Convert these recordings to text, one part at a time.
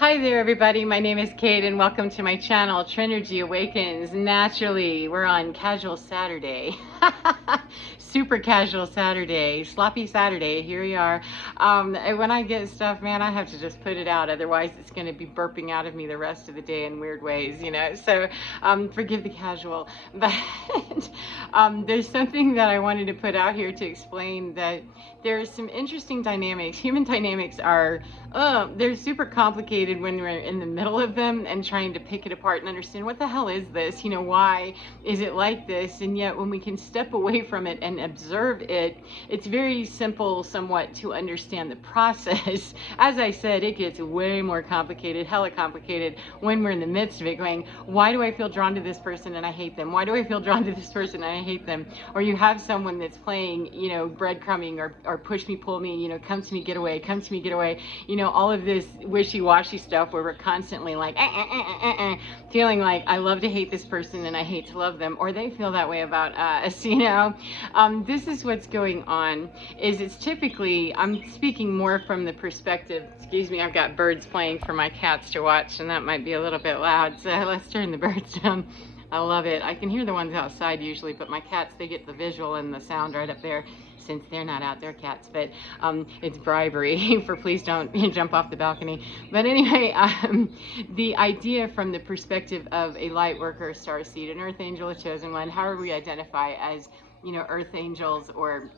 Hi there everybody, my name is Kate and welcome to my channel, Trinergy Awakens Naturally. We're on Casual Saturday. Super casual Saturday, sloppy Saturday, here we are. And when I get stuff, man, I have to just put it out, otherwise it's going to be burping out of me the rest of the day in weird ways, you know, so forgive the casual. But there's something that I wanted to put out here to explain that there's some interesting dynamics. Human dynamics are, they're super complicated when we're in the middle of them and trying to pick it apart and understand what the hell is this, you know, why is it like this? And yet when we can step away from it and observe it, it's very simple somewhat to understand the process. As I said, it gets way more complicated, hella complicated, when we're in the midst of it going, why do I feel drawn to this person and I hate them? Why do I feel drawn to this person and I hate them? Or you have someone that's playing, you know, breadcrumbing or push me, pull me, you know, come to me, get away, come to me, get away. You know, all of this wishy-washy stuff where we're constantly like, feeling like I love to hate this person and I hate to love them, or they feel that way about us, you know. This is what's going on, is it's typically, I'm speaking more from the perspective, excuse me, I've got birds playing for my cats to watch and that might be a little bit loud, so let's turn the birds down. I love it. I can hear the ones outside usually, but my cats, they get the visual and the sound right up there since they're not out there, cats. But it's bribery for please don't jump off the balcony. But anyway, the idea from the perspective of a light worker, a starseed, an earth angel, a chosen one, however we identify as, you know, earth angels or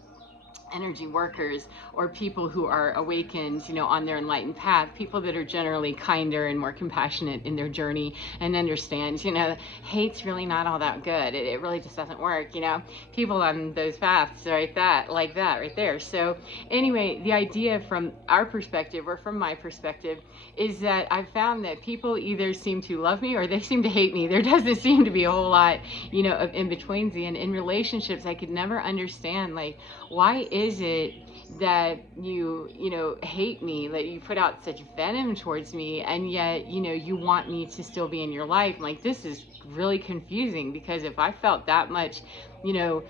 energy workers, or people who are awakened, you know, on their enlightened path, people that are generally kinder and more compassionate in their journey and understand, you know, hate's really not all that good. It really just doesn't work, you know. People on those paths like that right there. So anyway, the idea from our perspective, or from my perspective, is that I've found that people either seem to love me or they seem to hate me. There doesn't seem to be a whole lot, you know, of in-betweens. And in relationships, I could never understand, like, why is it that you know, hate me, that you put out such venom towards me, and yet, you know, you want me to still be in your life? Like, this is really confusing, because if I felt that much, you know,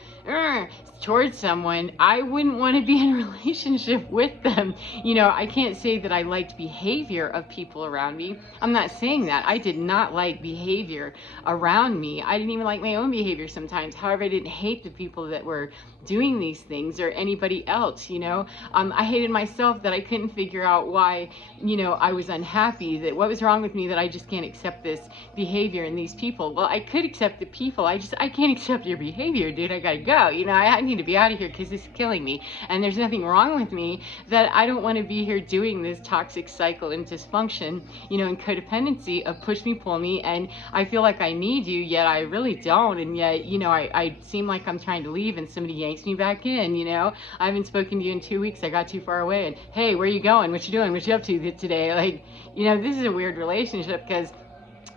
towards someone, I wouldn't want to be in a relationship with them. You know, I can't say that I liked behavior of people around me. I'm not saying that. I did not like behavior around me. I didn't even like my own behavior sometimes. However, I didn't hate the people that were doing these things or anybody else, you know. I hated myself that I couldn't figure out why, you know, I was unhappy, that what was wrong with me that I just can't accept this behavior in these people. Well, I could accept the people, I can't accept your behavior, dude. I gotta go, you know. I need to be out of here because this is killing me, and there's nothing wrong with me, that I don't want to be here doing this toxic cycle and dysfunction, you know, and codependency of push me, pull me, and I feel like I need you, yet I really don't, and yet, you know, I seem like I'm trying to leave and somebody yanks me back in, you know. I haven't spoken to you in 2 weeks, I got too far away, and hey, where you going, what you doing, what you up to today? Like, you know, this is a weird relationship, because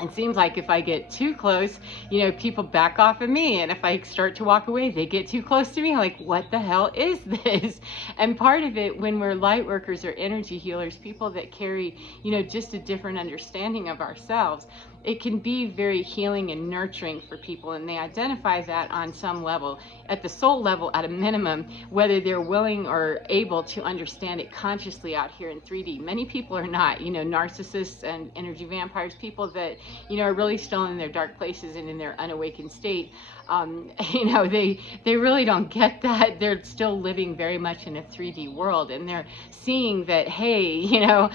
it seems like if I get too close, you know, people back off of me. And if I start to walk away, they get too close to me. Like, what the hell is this? And part of it, when we're light workers or energy healers, people that carry, you know, just a different understanding of ourselves, it can be very healing and nurturing for people, and they identify that on some level, at the soul level at a minimum, whether they're willing or able to understand it consciously out here in 3D. Many people are not, you know, narcissists and energy vampires, people that, you know, are really still in their dark places and in their unawakened state. You know, they really don't get that. They're still living very much in a 3D world, and they're seeing that, hey, you know,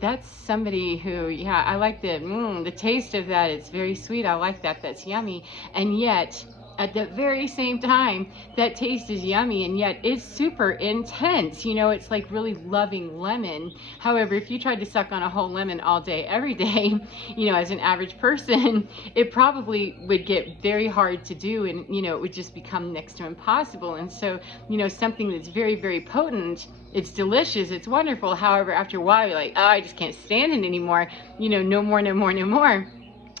that's somebody who, yeah, I like the taste of that. It's very sweet. I like that. That's yummy. And yet, at the very same time, that taste is yummy, and yet it's super intense. You know, it's like really loving lemon. However, if you tried to suck on a whole lemon all day, every day, you know, as an average person, it probably would get very hard to do, and, you know, it would just become next to impossible. And so, you know, something that's very, very potent, it's delicious, it's wonderful. However, after a while, you're like, oh, I just can't stand it anymore. You know, no more, no more, no more.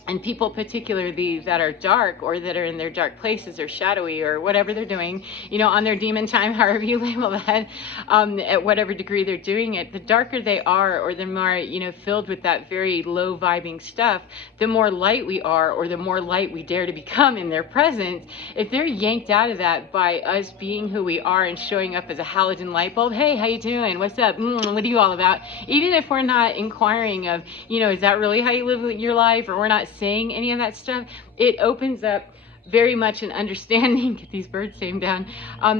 And people particularly that are dark or that are in their dark places or shadowy or whatever they're doing, on their demon time, however you label that, at whatever degree they're doing it, the darker they are or the more, filled with that very low vibing stuff, the more light we are or the more light we dare to become in their presence. If they're yanked out of that by us being who we are and showing up as a halogen light bulb, hey, how you doing? What's up? What are you all about? Even if we're not inquiring of, is that really how you live your life, or we're not saying any of that stuff, it opens up very much an understanding. Get these birds tamed down.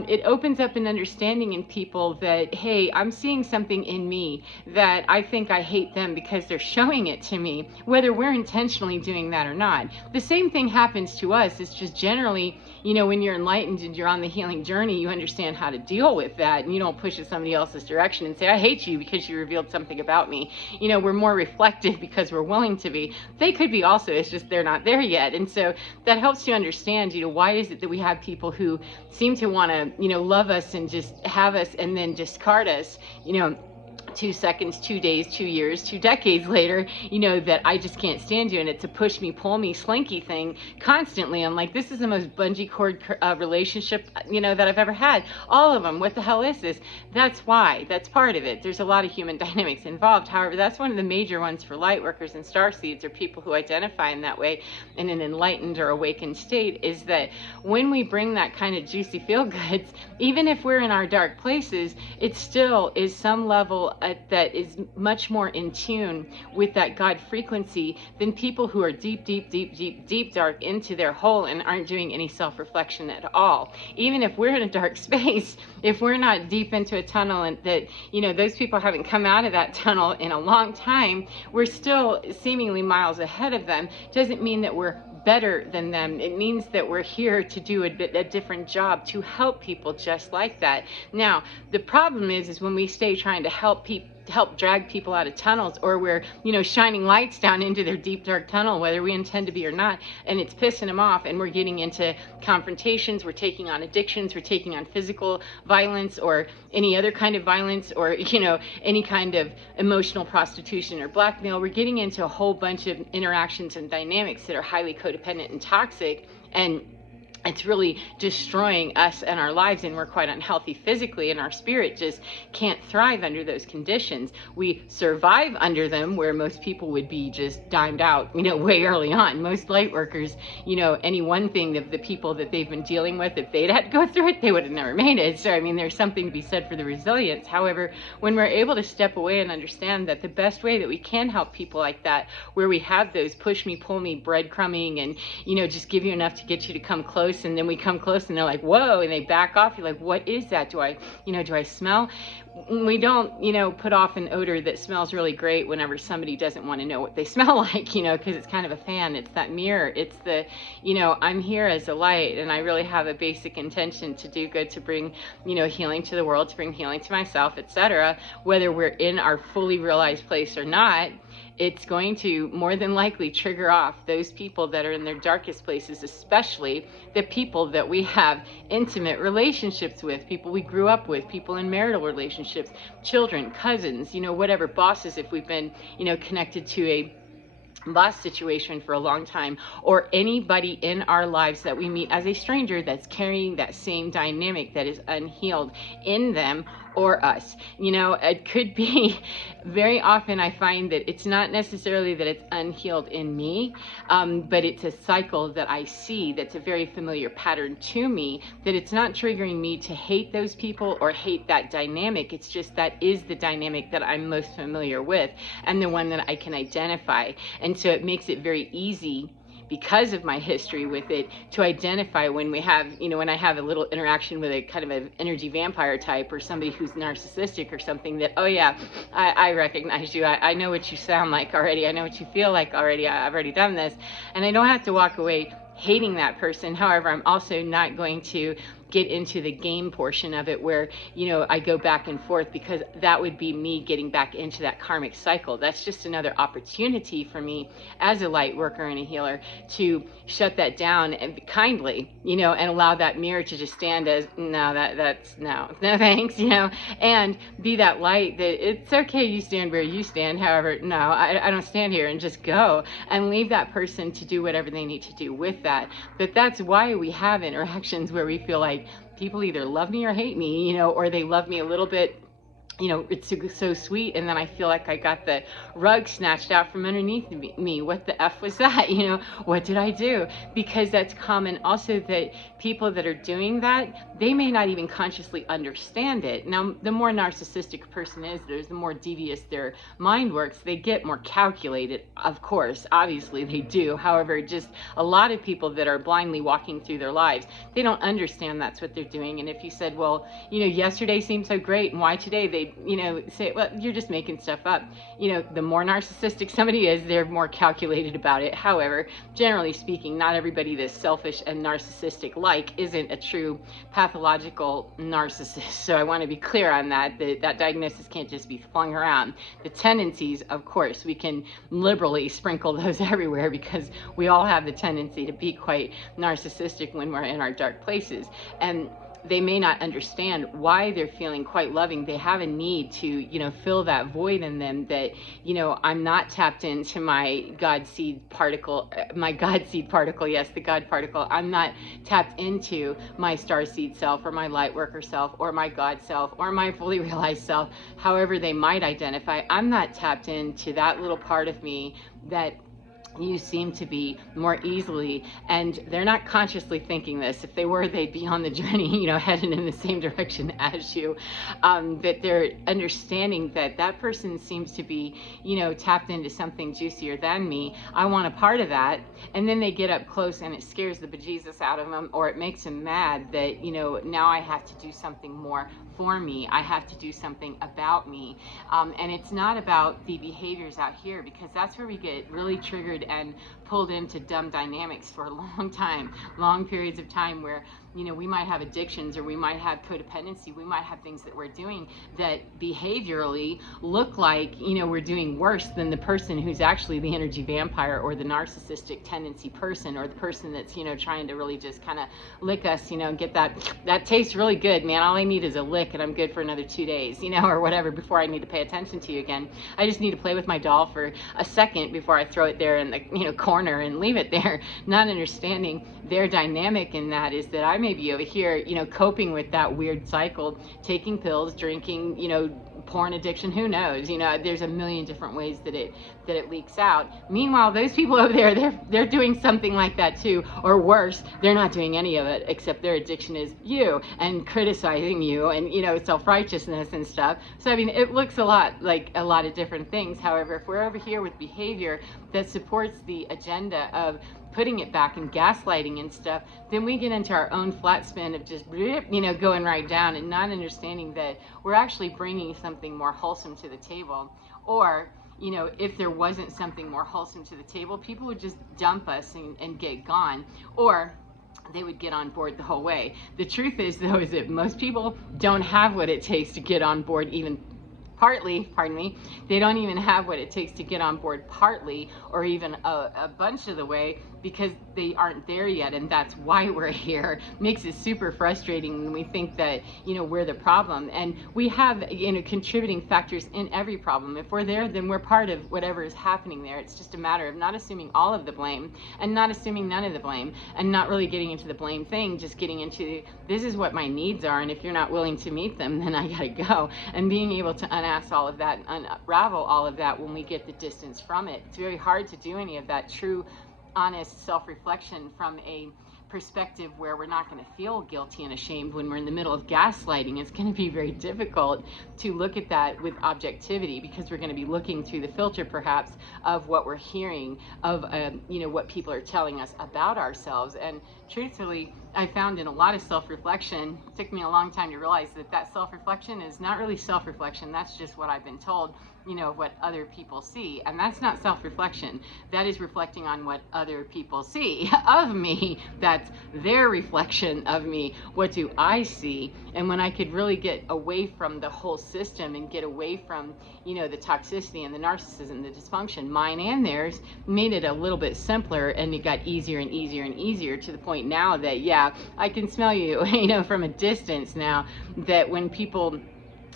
It opens up an understanding in people that, hey, I'm seeing something in me that I think I hate them because they're showing it to me, whether we're intentionally doing that or not. The same thing happens to us. It's just generally, when you're enlightened and you're on the healing journey, you understand how to deal with that, and you don't push in somebody else's direction and say, I hate you because you revealed something about me. We're more reflective because we're willing to be. They could be also, it's just they're not there yet. And so that helps you understand, why is it that we have people who seem to want to, love us and just have us and then discard us, 2 seconds, 2 days, 2 years, 2 decades later, that I just can't stand you. And it's a push me, pull me, slinky thing constantly. I'm like, this is the most bungee cord relationship, that I've ever had. All of them. What the hell is this? That's why. That's part of it. There's a lot of human dynamics involved. However, that's one of the major ones for light workers and starseeds, or people who identify in that way in an enlightened or awakened state, is that when we bring that kind of juicy feel goods, even if we're in our dark places, it still is some level that is much more in tune with that God frequency than people who are deep, deep, deep, deep, deep dark into their hole and aren't doing any self-reflection at all. Even if we're in a dark space, if we're not deep into a tunnel and that, those people haven't come out of that tunnel in a long time, we're still seemingly miles ahead of them. Doesn't mean that we're better than them. It means that we're here to do a different job, to help people just like that. Now, the problem is when we stay trying to help drag people out of tunnels, or we're, shining lights down into their deep dark tunnel, whether we intend to be or not, and it's pissing them off, and we're getting into confrontations, we're taking on addictions, we're taking on physical violence or any other kind of violence, or any kind of emotional prostitution or blackmail. We're getting into a whole bunch of interactions and dynamics that are highly codependent and toxic, and it's really destroying us and our lives, and we're quite unhealthy physically, and our spirit just can't thrive under those conditions. We survive under them where most people would be just dimed out, way early on. Most light workers, any one thing of the people that they've been dealing with, if they'd had to go through it, they would have never made it. So, there's something to be said for the resilience. However, when we're able to step away and understand that the best way that we can help people like that, where we have those push me, pull me, breadcrumbing, and, just give you enough to get you to come close, and then we come close and they're like, whoa, and they back off. You're like, what is that? Do I smell? We don't, put off an odor that smells really great whenever somebody doesn't want to know what they smell like, because it's kind of a fan. It's that mirror. It's the, I'm here as a light, and I really have a basic intention to do good, to bring, healing to the world, to bring healing to myself, etc. Whether we're in our fully realized place or not, it's going to more than likely trigger off those people that are in their darkest places, especially the people that we have intimate relationships with, people we grew up with, people in marital relationships, children, cousins, whatever, bosses, if we've been, connected to a boss situation for a long time, or anybody in our lives that we meet as a stranger that's carrying that same dynamic that is unhealed in them or us. It could be, very often I find that it's not necessarily that it's unhealed in me, but it's a cycle that I see that's a very familiar pattern to me, that it's not triggering me to hate those people or hate that dynamic. It's just that is the dynamic that I'm most familiar with and the one that I can identify. And so it makes it very easy, because of my history with it, to identify when we have, when I have a little interaction with a kind of an energy vampire type, or somebody who's narcissistic or something, that, oh yeah, I recognize you. I know what you sound like already. I know what you feel like already. I've already done this. And I don't have to walk away hating that person. However, I'm also not going to get into the game portion of it where, you know, I go back and forth, because that would be me getting back into that karmic cycle. That's just another opportunity for me as a light worker and a healer to shut that down and kindly, you know, and allow that mirror to just stand as, no, that's no thanks, you know, and be that light that it's okay, you stand where you stand. However, no, I don't stand here, and just go and leave that person to do whatever they need to do with that. But that's why we have interactions where we feel like people either love me or hate me, you know, or they love me a little bit, you know, it's so sweet, and then I feel like I got the rug snatched out from underneath me. What the F was that? You know, what did I do? Because that's common also, that people that are doing that, they may not even consciously understand it. Now, the more narcissistic a person is, the more devious their mind works, they get more calculated, of course, obviously they do. However, just a lot of people that are blindly walking through their lives, they don't understand that's what they're doing. And if you said, well, you know, yesterday seemed so great, and why today? They, you know, say, well, you're just making stuff up. You know, the more narcissistic somebody is, they're more calculated about it. However, generally speaking, not everybody that's selfish and narcissistic like isn't a true pathological narcissist. So I want to be clear on that, that diagnosis can't just be flung around. The tendencies, of course, we can liberally sprinkle those everywhere, because we all have the tendency to be quite narcissistic when we're in our dark places. And they may not understand why they're feeling quite loving. They have a need to, you know, fill that void in them that, you know, I'm not tapped into my God seed particle, yes, the God particle. I'm not tapped into my star seed self, or my light worker self, or my God self, or my fully realized self, however they might identify. I'm not tapped into that little part of me that you seem to be more easily, and they're not consciously thinking this. If they were, they'd be on the journey, you know, heading in the same direction as you. But they're understanding that that person seems to be, you know, tapped into something juicier than me. I want a part of that. And then they get up close and it scares the bejesus out of them, or it makes them mad that, you know, now I have to do something more for me. I have to do something about me. And it's not about the behaviors out here, because that's where we get really triggered and pulled into dumb dynamics for a long time, long periods of time, where, you know, we might have addictions, or we might have codependency, we might have things that we're doing that behaviorally look like, you know, we're doing worse than the person who's actually the energy vampire, or the narcissistic tendency person, or the person that's, you know, trying to really just kind of lick us, you know, and get that tastes really good, man. All I need is a lick and I'm good for another 2 days, you know, or whatever, before I need to pay attention to you again. I just need to play with my doll for a second before I throw it there in the, you know, corner and leave it there. Not understanding their dynamic in that is that I may be over here, you know, coping with that weird cycle, taking pills, drinking, you know, porn addiction, who knows, you know, there's a million different ways that it leaks out. Meanwhile, those people over there, they're doing something like that too, or worse, they're not doing any of it, except their addiction is you, and criticizing you, and, you know, self-righteousness and stuff. So I mean, it looks a lot like a lot of different things. However, if we're over here with behavior that supports the agenda of putting it back and gaslighting and stuff, then we get into our own flat spin of just, you know, going right down, and not understanding that we're actually bringing something more wholesome to the table. Or, you know, if there wasn't something more wholesome to the table, people would just dump us and get gone, or they would get on board the whole way. The truth is, though, is that most people don't have what it takes to get on board even partly, pardon me, they don't even have what it takes to get on board partly, or even a bunch of the way, because they aren't there yet, and that's why we're here. Makes it super frustrating when we think that, you know, we're the problem, and we have, you know, contributing factors in every problem. If we're there, then we're part of whatever is happening there. It's just a matter of not assuming all of the blame, and not assuming none of the blame, and not really getting into the blame thing, just getting into, this is what my needs are, and if you're not willing to meet them, then I gotta go. And being able to unask all of that and unravel all of that when we get the distance from it. It's very hard to do any of that true, honest self-reflection from a perspective where we're not going to feel guilty and ashamed when we're in the middle of gaslighting. It's going to be very difficult to look at that with objectivity, because we're going to be looking through the filter perhaps of what we're hearing, of you know, what people are telling us about ourselves. And truthfully, I found in a lot of self-reflection, it took me a long time to realize that that self-reflection is not really self-reflection. That's just what I've been told, you know, what other people see. And that's not self-reflection. That is reflecting on what other people see of me. That's their reflection of me. What do I see? And when I could really get away from the whole system and get away from, you know, the toxicity and the narcissism, the dysfunction, mine and theirs, made it a little bit simpler, and it got easier and easier and easier, to the point now that, yeah, I can smell you, you know, from a distance now, that when people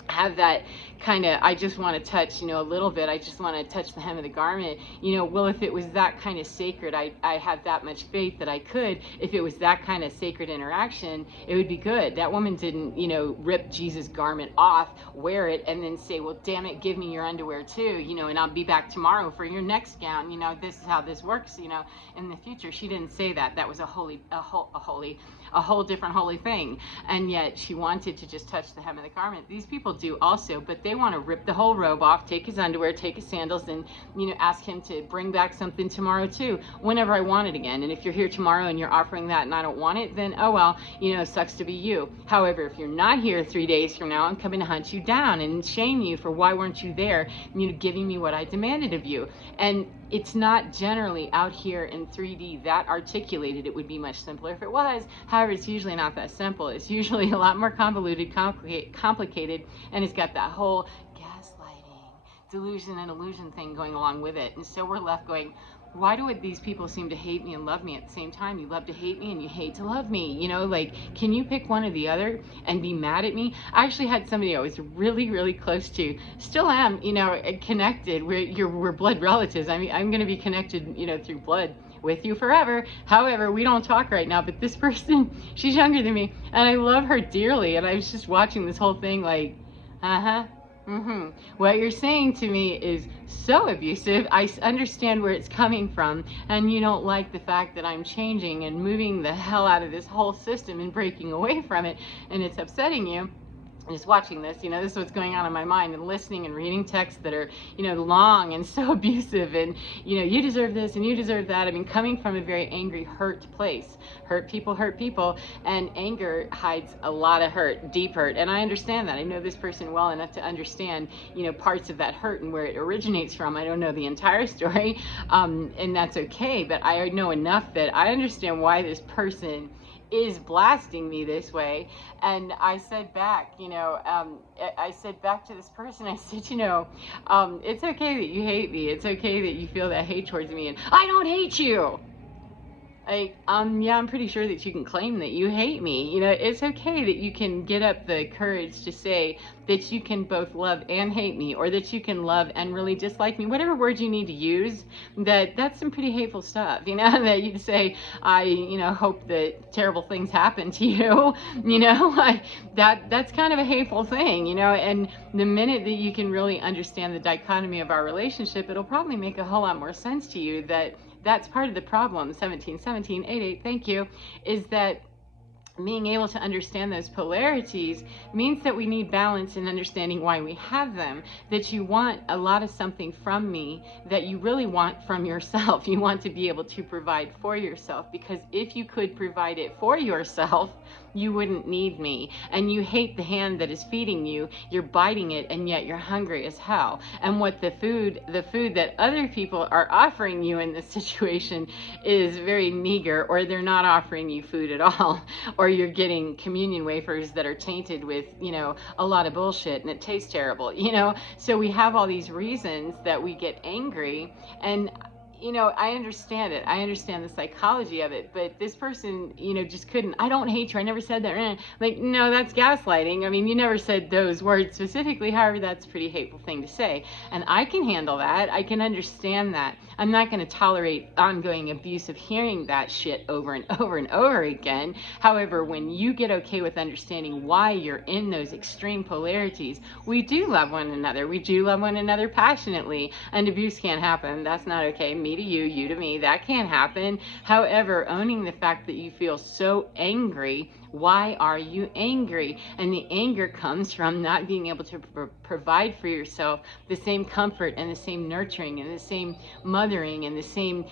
have that kind of, I just want to touch, you know, a little bit, I just want to touch the hem of the garment, you know, well, if it was that kind of sacred, I have that much faith that I could, if it was that kind of sacred interaction, it would be good. That woman didn't, you know, rip Jesus' garment off, wear it, and then say, well, damn it, give me your underwear too, you know, and I'll be back tomorrow for your next gown, you know, this is how this works, you know, in the future. She didn't say that. That was a whole different holy thing. And yet she wanted to just touch the hem of the garment. These people do also, but they want to rip the whole robe off, take his underwear, take his sandals, and, you know, ask him to bring back something tomorrow too, whenever I want it again. And if you're here tomorrow and you're offering that and I don't want it, then, oh well, you know, sucks to be you. However, if you're not here 3 days from now, I'm coming to hunt you down and shame you for why weren't you there, you know, giving me what I demanded of you. And it's not generally out here in 3D that articulated. It would be much simpler if it was. However, it's usually not that simple. It's usually a lot more convoluted, complicated, and it's got that whole gaslighting, delusion and illusion thing going along with it. And so we're left going, why do these people seem to hate me and love me at the same time? You love to hate me and you hate to love me. You know, like, can you pick one or the other and be mad at me? I actually had somebody I was really, really close to, still am, you know, connected. We're blood relatives. I mean, I'm going to be connected, you know, through blood with you forever. However, we don't talk right now, but this person, she's younger than me, and I love her dearly. And I was just watching this whole thing like, what you're saying to me is so abusive. I understand where it's coming from, and you don't like the fact that I'm changing and moving the hell out of this whole system and breaking away from it, and it's upsetting you. Just watching this, you know, this is what's going on in my mind, and listening and reading texts that are, you know, long and so abusive, and, you know, you deserve this and you deserve that. I mean, coming from a very angry, hurt place. Hurt people, and anger hides a lot of hurt, deep hurt, and I understand that. I know this person well enough to understand, you know, parts of that hurt and where it originates from. I don't know the entire story, and that's okay, but I know enough that I understand why this person is blasting me this way. And I said back, you know, I said back to this person, I said, you know, it's okay that you hate me. It's okay that you feel that hate towards me, and I don't hate you. Like, yeah, I'm pretty sure that you can claim that you hate me. You know, it's okay that you can get up the courage to say that you can both love and hate me, or that you can love and really dislike me, whatever words you need to use. That's some pretty hateful stuff, you know, that you'd say, I, you know, hope that terrible things happen to you, you know, that's kind of a hateful thing, you know. And the minute that you can really understand the dichotomy of our relationship, it'll probably make a whole lot more sense to you that that's part of the problem. 171788, thank you, is that being able to understand those polarities means that we need balance in understanding why we have them, that you want a lot of something from me that you really want from yourself. You want to be able to provide for yourself, because if you could provide it for yourself, you wouldn't need me. And you hate the hand that is feeding you, you're biting it, and yet you're hungry as hell. And what the food that other people are offering you in this situation is very meager, or they're not offering you food at all, or you're getting communion wafers that are tainted with, you know, a lot of bullshit, and it tastes terrible, you know. So we have all these reasons that we get angry, and you know, I understand it. I understand the psychology of it, but this person, you know, just couldn't. I don't hate you. I never said that. Like, no, that's gaslighting. I mean, you never said those words specifically. However, that's a pretty hateful thing to say. And I can handle that. I can understand that. I'm not going to tolerate ongoing abuse of hearing that shit over and over and over again. However, when you get okay with understanding why you're in those extreme polarities, we do love one another. We do love one another passionately. And abuse can't happen. That's not okay. Me to you, you to me, that can't happen. However, owning the fact that you feel so angry Why are you angry? And the anger comes from not being able to provide for yourself the same comfort and the same nurturing and the same mothering and the same,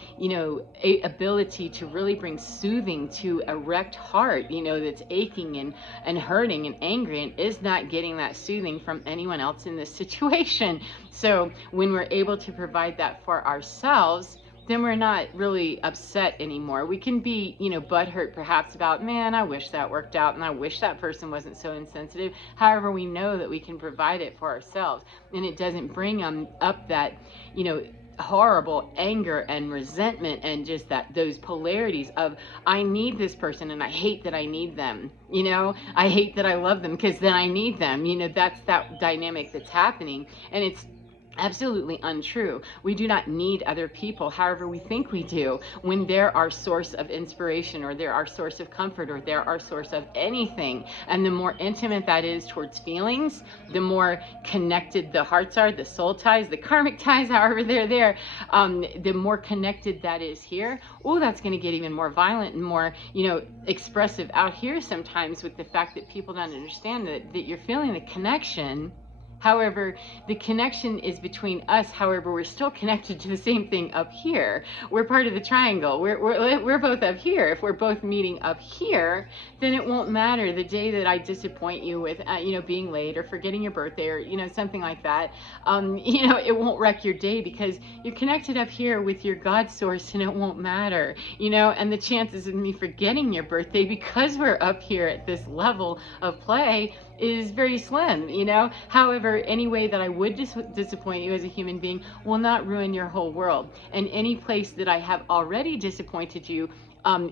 ability to really bring soothing to a wrecked heart, that's aching and hurting and angry and is not getting that soothing from anyone else in this situation. So when we're able to provide that for ourselves, then we're not really upset anymore. We can be, butthurt perhaps about, man, I wish that worked out and I wish that person wasn't so insensitive. However, we know that we can provide it for ourselves, and it doesn't bring up that, horrible anger and resentment and just those polarities of, I need this person and I hate that I need them. I hate that I love them because then I need them. That's that dynamic that's happening, and it's absolutely untrue. We do not need other people. However, we think we do when they're our source of inspiration, or they're our source of comfort, or they're our source of anything. And the more intimate that is towards feelings, the more connected the hearts are, the soul ties, the karmic ties, however they're there, the more connected that is here. Oh, that's going to get even more violent and more, expressive out here sometimes, with the fact that people don't understand that you're feeling the connection. However, the connection is between us. However, we're still connected to the same thing up here. We're part of the triangle. We're both up here. If we're both meeting up here, then it won't matter the day that I disappoint you with, being late or forgetting your birthday or, something like that. It won't wreck your day because you're connected up here with your God source, and it won't matter, and the chances of me forgetting your birthday because we're up here at this level of play is very slim, However, any way that I would disappoint you as a human being will not ruin your whole world. And any place that I have already disappointed you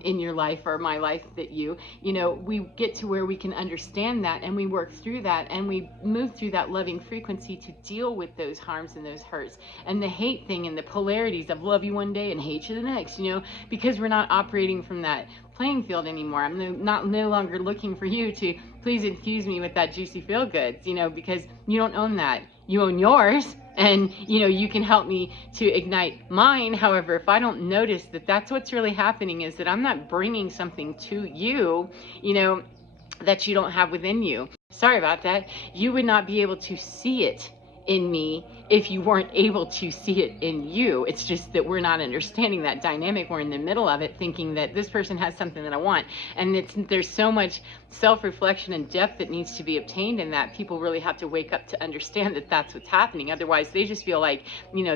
in your life or my life, that we get to where we can understand that, and we work through that, and we move through that loving frequency to deal with those harms and those hurts and the hate thing and the polarities of love you one day and hate you the next, because we're not operating from that playing field anymore. I'm no longer looking for you to please infuse me with that juicy feel goods, because you don't own that. You own yours, and you can help me to ignite mine. However, if I don't notice that that's what's really happening, is that I'm not bringing something to you, that you don't have within you. Sorry about that. You would not be able to see it in me if you weren't able to see it in you. It's just that we're not understanding that dynamic. We're in the middle of it, thinking that this person has something that I want, and there's so much self-reflection and depth that needs to be obtained in that. People really have to wake up to understand that that's what's happening. Otherwise, they just feel like,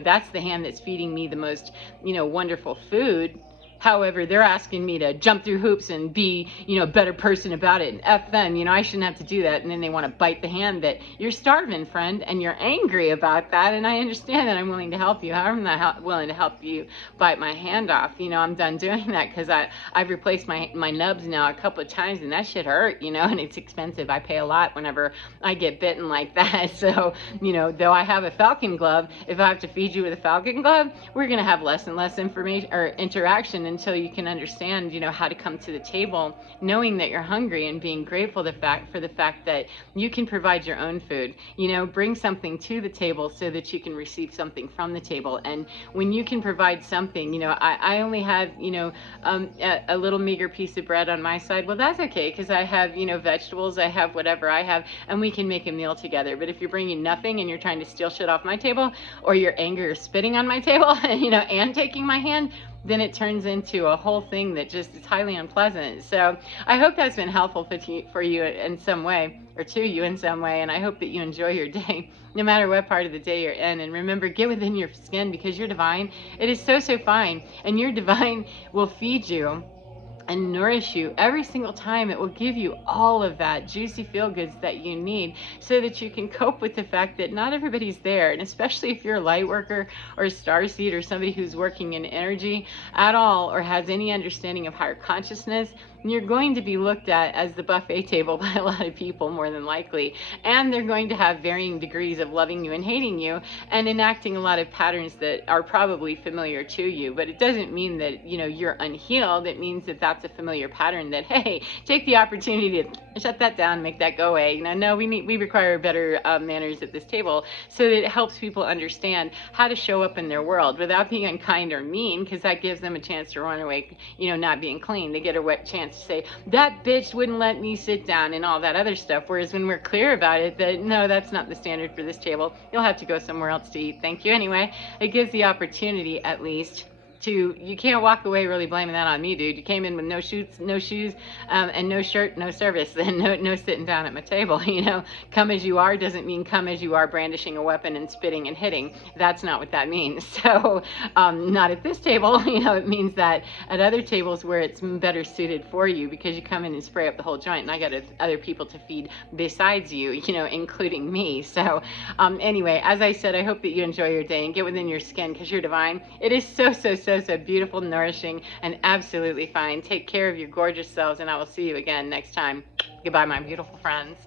that's the hand that's feeding me the most, wonderful food. However, they're asking me to jump through hoops and be, a better person about it, and F them, I shouldn't have to do that. And then they want to bite the hand that you're starving, friend, and you're angry about that. And I understand that. I'm willing to help you. However, I'm not willing to help you bite my hand off. I'm done doing that, because I've replaced my nubs now a couple of times, and that shit hurt, and it's expensive. I pay a lot whenever I get bitten like that. So, though I have a falcon glove, if I have to feed you with a falcon glove, we're going to have less and less information or interaction until you can understand, how to come to the table, knowing that you're hungry and being grateful for the fact that you can provide your own food. Bring something to the table so that you can receive something from the table. And when you can provide something, I only have, a little meager piece of bread on my side. Well, that's okay, because I have, vegetables, I have whatever I have, and we can make a meal together. But if you're bringing nothing and you're trying to steal shit off my table, or you're angry or spitting on my table, and taking my hand, then it turns into a whole thing that just is highly unpleasant. So I hope that's been helpful for you in some way, or to you in some way, and I hope that you enjoy your day, no matter what part of the day you're in. And remember, get within your skin, because you're divine. It is so fine, and your divine will feed you and nourish you every single time. It will give you all of that juicy feel goods that you need, so that you can cope with the fact that not everybody's there. And especially if you're a light worker or a starseed, or somebody who's working in energy at all, or has any understanding of higher consciousness, you're going to be looked at as the buffet table by a lot of people, more than likely. And they're going to have varying degrees of loving you and hating you, and enacting a lot of patterns that are probably familiar to you. But it doesn't mean that, you're unhealed. It means that that's a familiar pattern that, hey, take the opportunity to shut that down, make that go away. No, we require better manners at this table, so that it helps people understand how to show up in their world without being unkind or mean, because that gives them a chance to run away, not being clean. They get a chance chance to say, that bitch wouldn't let me sit down and all that other stuff. Whereas when we're clear about it, that no, that's not the standard for this table, you'll have to go somewhere else to eat. Thank you anyway. It gives the opportunity, at least, to, you can't walk away really blaming that on me, dude. You came in with no shoes, and no shirt, no service, and no sitting down at my table. You know, come as you are doesn't mean come as you are brandishing a weapon and spitting and hitting. That's not what that means. So not at this table. You know, it means that at other tables where it's better suited for you, because you come in and spray up the whole joint, and I got other people to feed besides you, you know, including me. So anyway, as I said, I hope that you enjoy your day and get within your skin, because you're divine. It is so beautiful, nourishing, and absolutely fine. Take care of your gorgeous selves, and I will see you again next time. Goodbye, my beautiful friends.